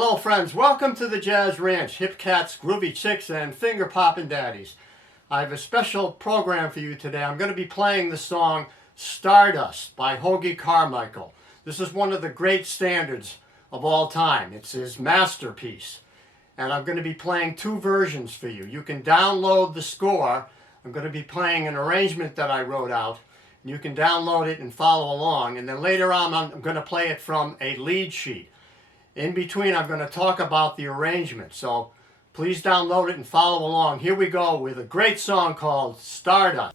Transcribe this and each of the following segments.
Hello friends, welcome to the Jazz Ranch, hip cats, groovy chicks, and finger poppin' daddies. I have a special program for you today. I'm going to be playing the song Stardust by Hoagy Carmichael. This is one of the great standards of all time. It's his masterpiece. And I'm going to be playing two versions for you. You can download the score. I'm going to be playing an arrangement that I wrote out. You can download it and follow along. And then later on, I'm going to play it from a lead sheet. In between, I'm going to talk about the arrangement, so please download it and follow along. Here we go with a great song called Stardust.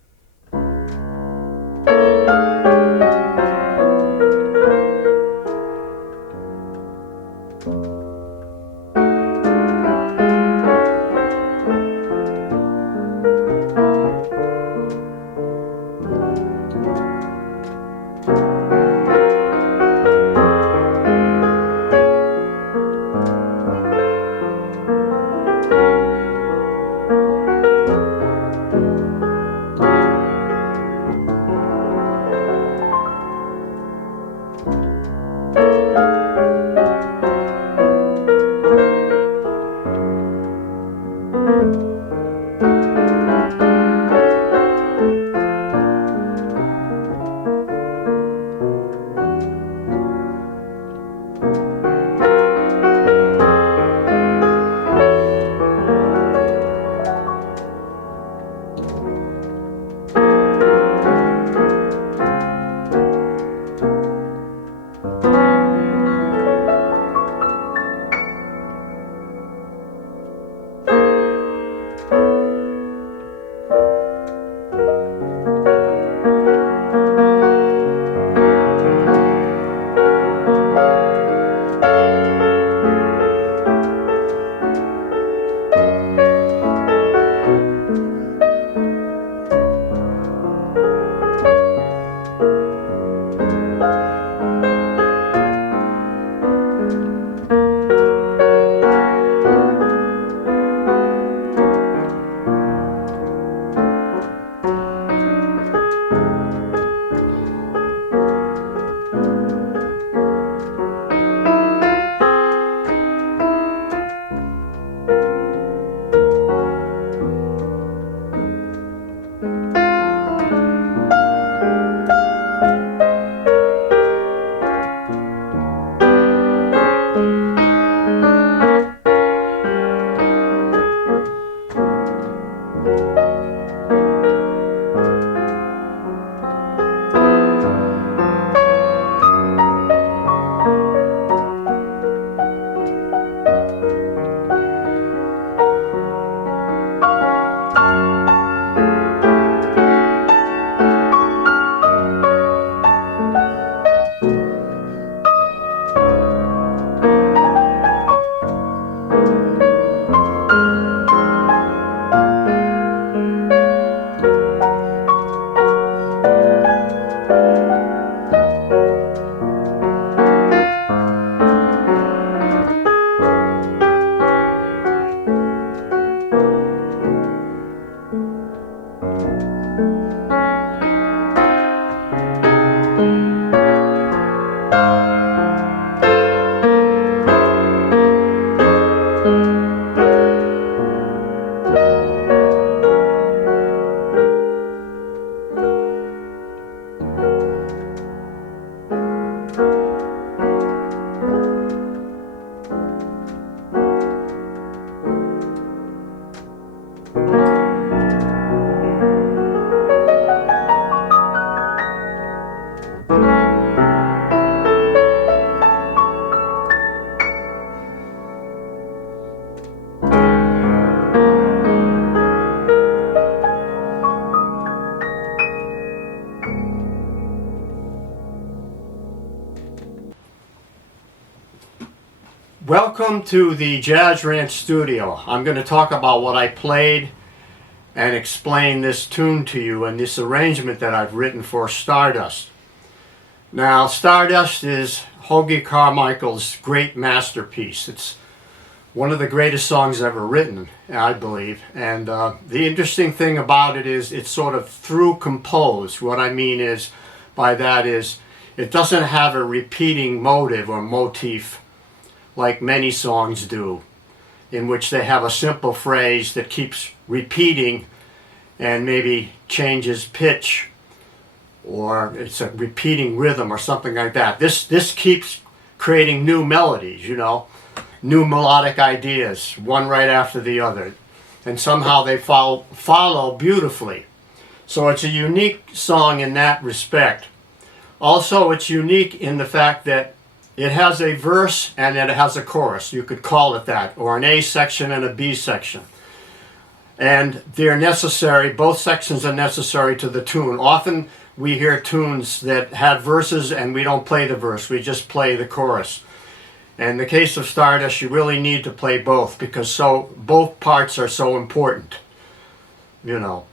Welcome to the Jazz Ranch studio. I'm going to talk about what I played and explain this tune to you and this arrangement that I've written for Stardust. Now, Stardust is Hoagy Carmichael's great masterpiece. It's one of the greatest songs ever written, I believe. And the interesting thing about it is it's sort of through composed. What I mean is by that is it doesn't have a repeating motive or motif like many songs do, in which they have a simple phrase that keeps repeating and maybe changes pitch, or it's a repeating rhythm or something like that. This keeps creating new melodies, you know, new melodic ideas, one right after the other, and somehow they follow beautifully. So it's a unique song in that respect. Also, it's unique in the fact that it has a verse and it has a chorus. You could call it that, or an A section and a B section. And they're necessary, both sections are necessary to the tune. Often we hear tunes that have verses and we don't play the verse, we just play the chorus. In the case of Stardust, you really need to play both, because both parts are so important, you know.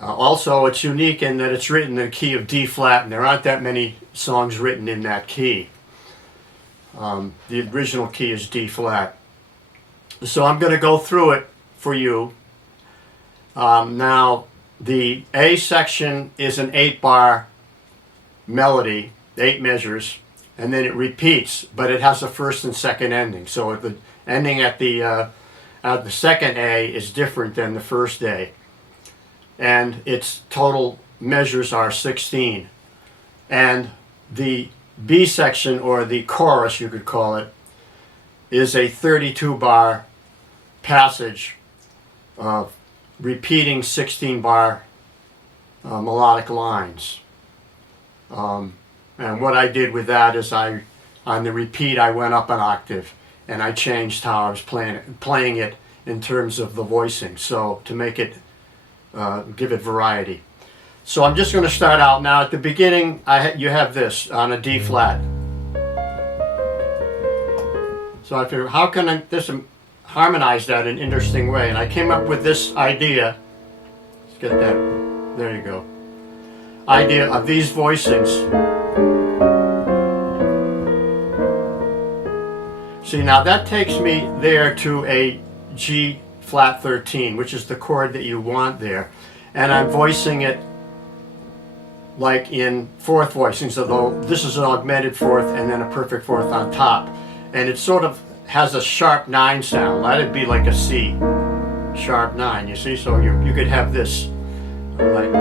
Also, it's unique in that it's written in the key of D flat, and there aren't that many songs written in that key. The original key is D flat. So I'm going to go through it for you. Now, the A section is an 8-bar melody, 8 measures, and then it repeats, but it has a first and second ending. So the ending at the second A is different than the first A. And its total measures are 16. And the B section, or the chorus you could call it, is a 32-bar passage of repeating 16-bar melodic lines. And what I did with that is on the repeat I went up an octave, and I changed how I was playing it in terms of the voicing, so to make it give it variety. So I'm just going to start out now. At the beginning, you have this on a D flat. So I figured, how can I harmonize that in an interesting way? And I came up with this idea. Let's get that. There you go. Idea of these voicings. See, now that takes me there to a G flat 13, which is the chord that you want there, and I'm voicing it like in fourth voicings, although this is an augmented fourth and then a perfect fourth on top, and it sort of has a sharp 9 sound. That'd be like a C sharp 9, you see. So you could have this like,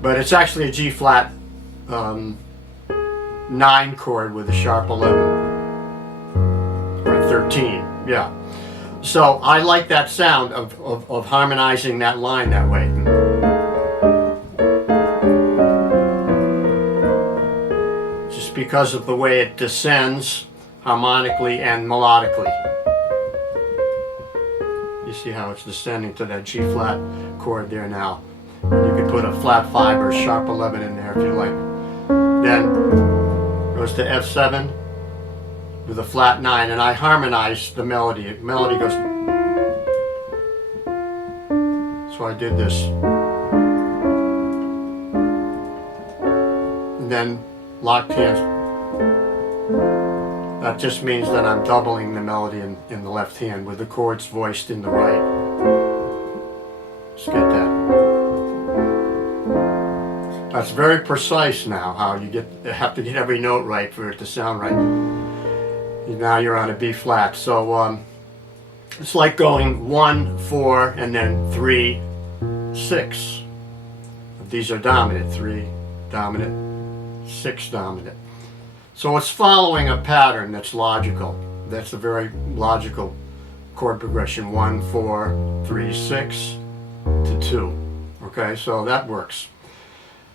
but it's actually a G flat 9 chord with a sharp 11 or 13, yeah. So I like that sound of harmonizing that line that way. Just because of the way it descends harmonically and melodically. You see how it's descending to that G flat chord there now. You could put a flat 5 or sharp 11 in there if you like. Then goes to F7 with a flat 9, and I harmonize the melody. The melody goes. So I did this. And then locked hands. That just means that I'm doubling the melody in the left hand with the chords voiced in the right. Let's get that. That's very precise now, how you have to get every note right for it to sound right. Now you're on a B flat. So it's like going 1, 4, and then 3, 6. These are dominant. 3 dominant, 6 dominant. So it's following a pattern that's logical. That's a very logical chord progression. 1, 4, 3, 6 to 2. Okay, so that works.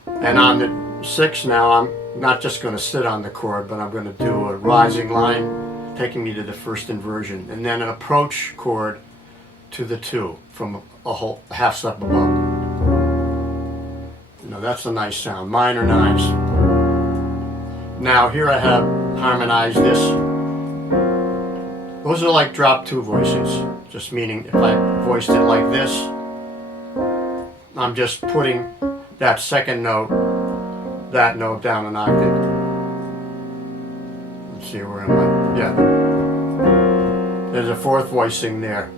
And on the 6 now, I'm not just going to sit on the chord, but I'm going to do a rising line, taking me to the first inversion, and then an approach chord to the 2 from a whole half step above. Now that's a nice sound. Minor 9s. Now here I have harmonized this. Those are like drop 2 voices, just meaning if I voiced it like this, I'm just putting that second note, that note down an octave. Let's see, where am I? Yeah. There's a fourth voicing there.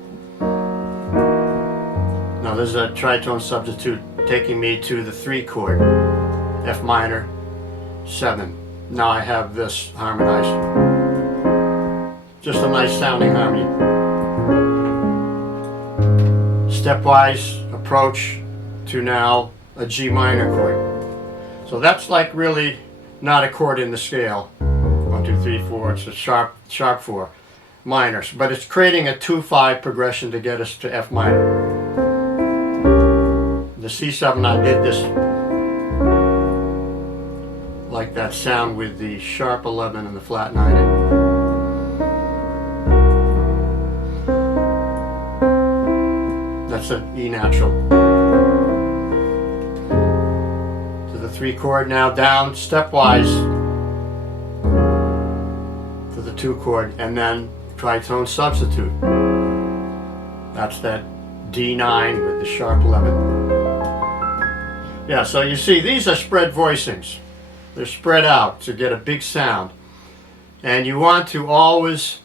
Now there's a tritone substitute taking me to the 3 chord, F minor, 7. Now I have this harmonized. Just a nice sounding harmony. Stepwise approach to now a G minor chord. So that's like really not a chord in the scale. 1, 2, 3, 4. It's a sharp 4 minors, but it's creating a 2-5 progression to get us to F minor. The C7, I did this like that sound with the sharp 11 and the flat 9. That's an E natural. To the 3 chord, now down stepwise to the 2 chord, and then tritone substitute. That's that D9 with the sharp 11. Yeah, so you see these are spread voicings. They're spread out to get a big sound. And you want to always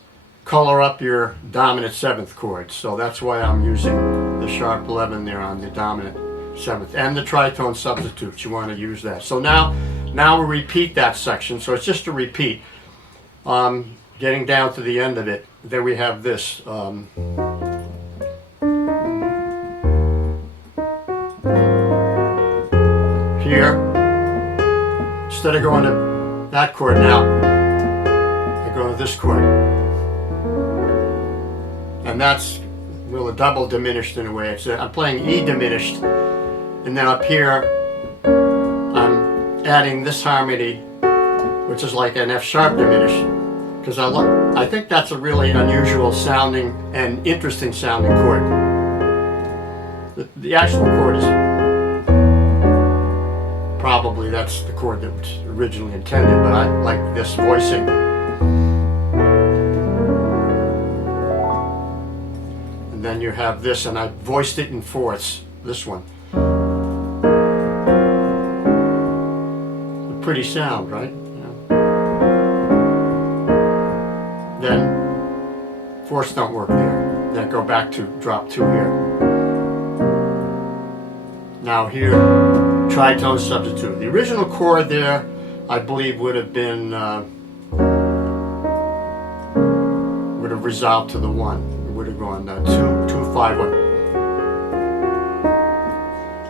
color up your dominant 7th chord. So that's why I'm using the sharp 11 there on the dominant 7th. And the tritone substitutes, you want to use that. So now we repeat that section. So it's just a repeat. Getting down to the end of it, then we have this. Here, instead of going to that chord now, I go to this chord. And that's, well, a double diminished in a way. I'm playing E diminished, and then up here, I'm adding this harmony, which is like an F sharp diminished, because I think that's a really unusual sounding and interesting sounding chord. The actual chord is probably that's the chord that was originally intended, but I like this voicing. And then you have this, and I voiced it in fourths, this one. A pretty sound, right? Yeah. Then fourths don't work there. Then go back to drop 2 here. Now here, tritone substitute. The original chord there, I believe, would have been would have resolved to the 1. It would have gone 2, 5, 1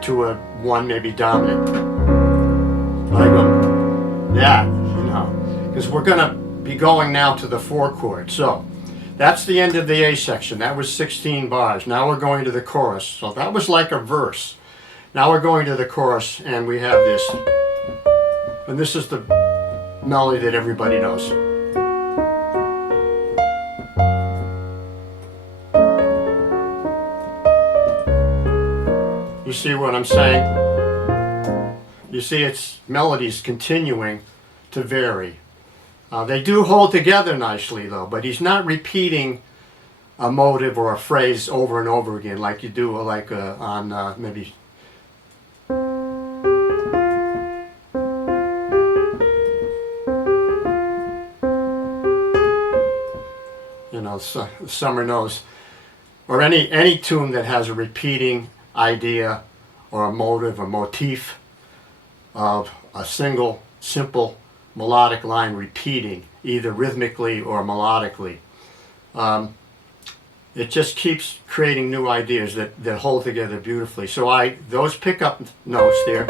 to a 1, maybe dominant. But I go, yeah, you know, because we're gonna be going now to the 4 chord. So that's the end of the A section. That was 16 bars. Now we're going to the chorus. So that was like a verse. Now we're going to the chorus, and we have this. And this is the melody that everybody knows. You see what I'm saying? You see its melodies continuing to vary. They do hold together nicely, though, but he's not repeating a motive or a phrase over and over again like you do like on maybe... You know, Summer knows, or any tune that has a repeating idea or a motive, a motif of a single simple melodic line repeating either rhythmically or melodically. It just keeps creating new ideas that hold together beautifully. So those pickup notes there,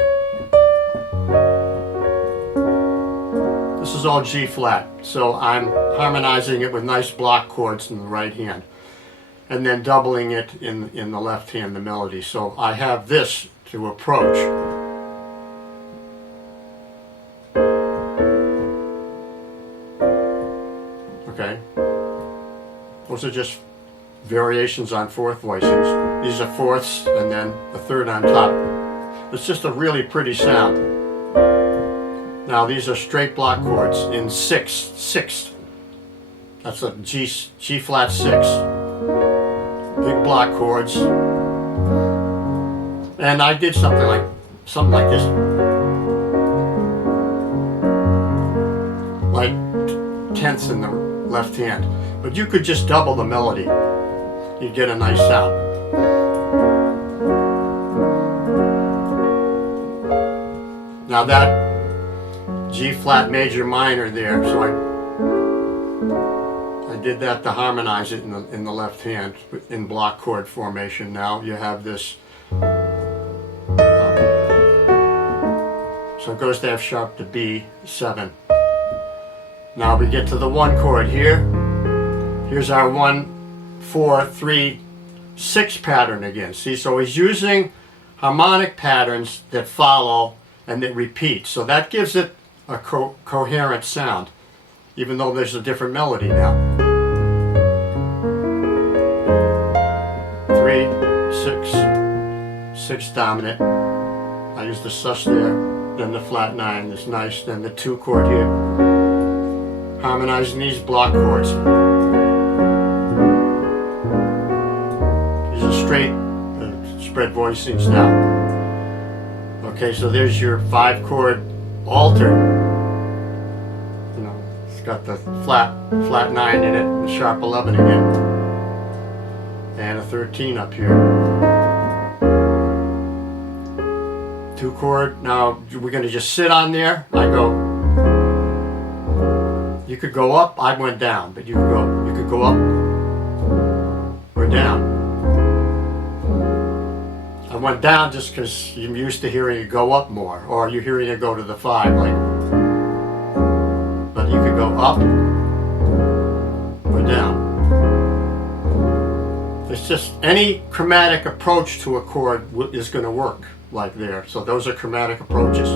this is all G flat. So I'm harmonizing it with nice block chords in the right hand, and then doubling it in the left hand, the melody. So I have this to approach. Okay, those are just variations on 4th voicings. These are 4ths and then a 3rd on top. It's just a really pretty sound. Now these are straight block chords in 6/6. That's a G flat 6. Big block chords. And I did something like this. Like 10ths in the left hand. But you could just double the melody. You'd get a nice sound. Now that G flat major minor there, so I did that to harmonize it in the left hand in block chord formation. Now you have this, so it goes to F sharp to B7. Now we get to the 1 chord here. Here's our 1, 4, 3, 6 pattern again. See, so he's using harmonic patterns that follow and that repeat. So that gives it a coherent sound, even though there's a different melody now. 3, 6, 6 dominant. I use the sus there, then the flat 9 is nice, then the 2 chord here. Harmonizing these block chords. These are straight spread voicings now. Okay, so there's your 5 chord alter. You know, it's got the flat 9 in it, and the sharp 11 again, and a 13 up here. 2 chord. Now we're going to just sit on there. I go. You could go up. I went down, but you could go up or down. I went down just because you're used to hearing it go up more, or you're hearing it go to the 5, like. But you could go up or down. It's just any chromatic approach to a chord is going to work like there. So those are chromatic approaches.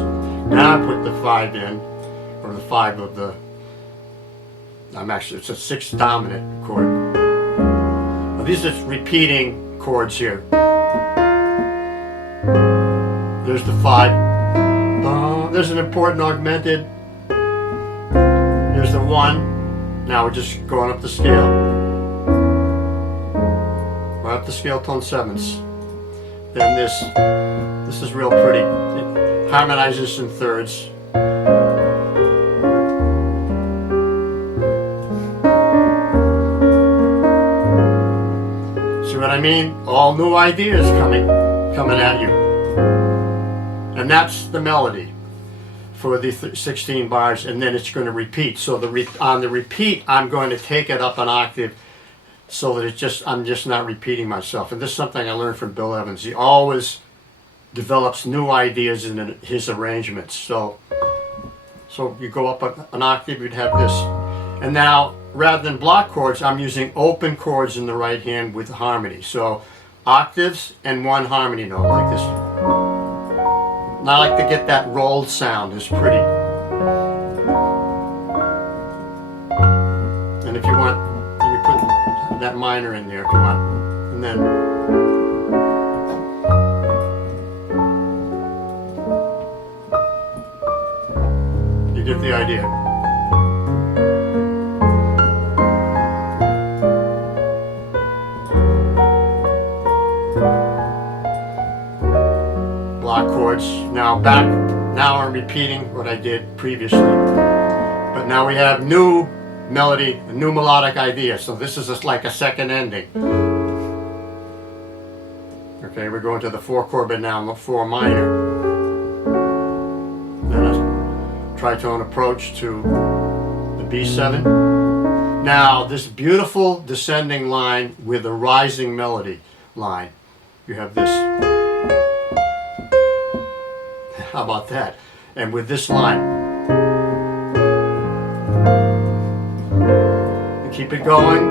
Now I put the 5 in, or the 5 of the. It's a 6 dominant chord. Now these are repeating chords here. There's the 5. There's an important augmented. Here's the 1. Now we're just going up the scale. We're up the scale tone 7ths. Then this is real pretty. It harmonizes in thirds. See what I mean? All new ideas coming at you. And that's the melody for the 16 bars, and then it's going to repeat. So on the repeat, I'm going to take it up an octave so that I'm just not repeating myself. And this is something I learned from Bill Evans. He always develops new ideas in his arrangements. So you go up an octave, you'd have this. And now, rather than block chords, I'm using open chords in the right hand with harmony. So octaves and 1 harmony note like this. And I like to get that rolled sound. It's pretty. And if you want, you put that minor in there if you want. And then you get the idea. Block chords. Now I'm repeating what I did previously. But now we have new melody, a new melodic idea. So this is just like a second ending. Okay, we're going to the 4 chord, but now the 4 minor. Then a tritone approach to the B7. Now this beautiful descending line with a rising melody line. You have this. How about that? And with this line. And keep it going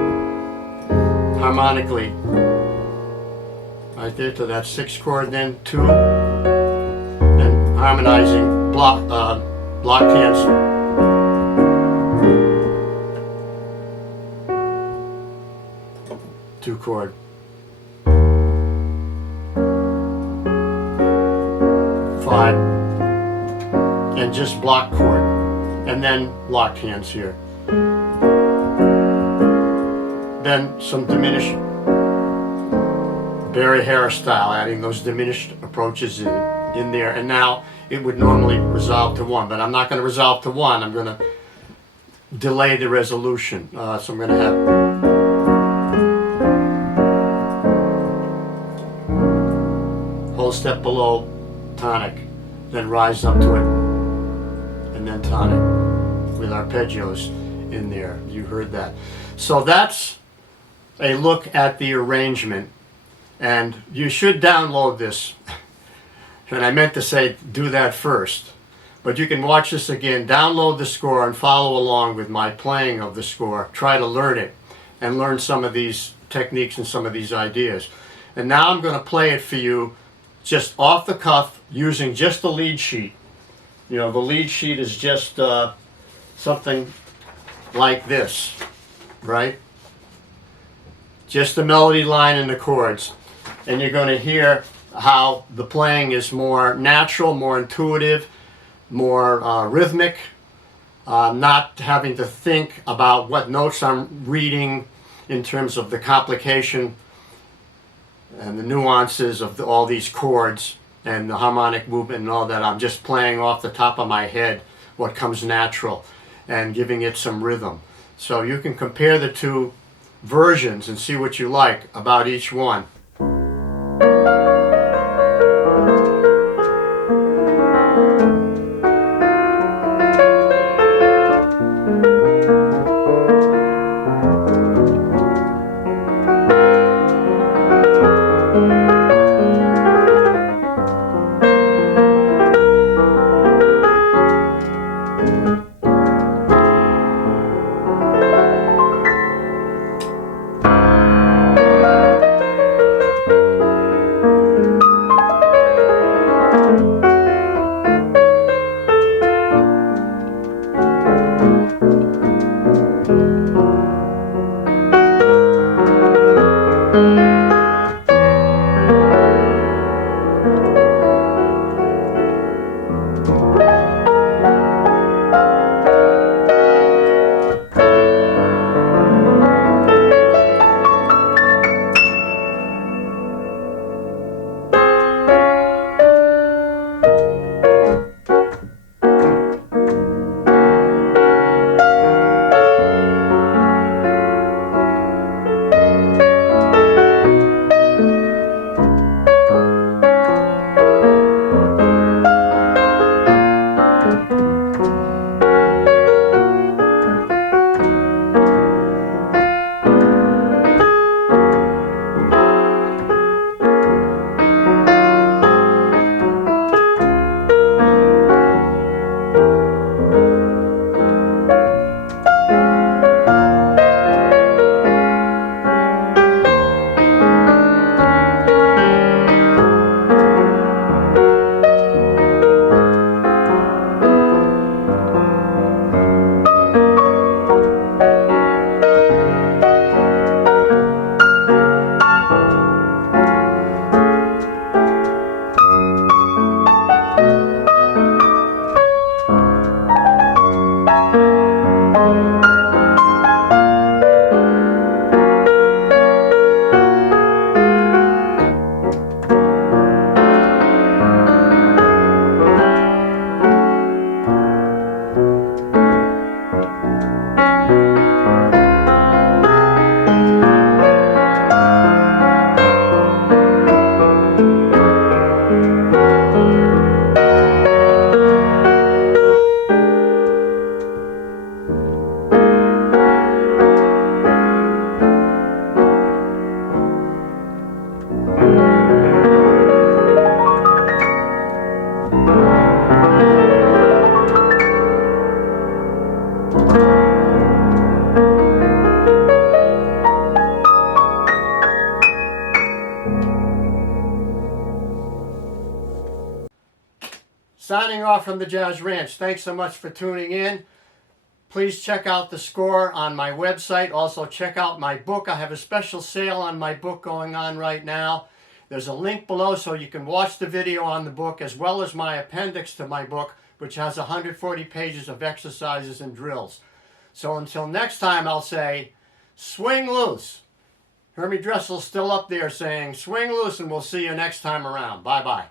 harmonically. Right there to that 6 chord, then 2. Then harmonizing blocked hands. Two chord. 5. And just block chord, and then locked hands here. Then some diminished Barry Harris style, adding those diminished approaches in there, and now it would normally resolve to 1, but I'm not going to resolve to 1. I'm going to delay the resolution. So I'm going to have whole step below tonic, then rise up to it. and then tonic with arpeggios in there. You heard that. So that's a look at the arrangement, and you should download this. And I meant to say do that first, but you can watch this again, download the score, and follow along with my playing of the score. Try to learn it and learn some of these techniques and some of these ideas. And now I'm going to play it for you just off the cuff using just the lead sheet. You know, the lead sheet is just something like this, right? Just the melody line and the chords. And you're going to hear how the playing is more natural, more intuitive, more rhythmic, not having to think about what notes I'm reading in terms of the complication and the nuances of all these chords and the harmonic movement and all that. I'm just playing off the top of my head what comes natural and giving it some rhythm. So you can compare the two versions and see what you like about each one. Signing off from the Jazz Ranch. Thanks so much for tuning in. Please check out the score on my website. Also check out my book. I have a special sale on my book going on right now. There's a link below so you can watch the video on the book as well as my appendix to my book, which has 140 pages of exercises and drills. So until next time, I'll say, swing loose. Hermie Dressel's still up there saying, swing loose, and we'll see you next time around. Bye-bye.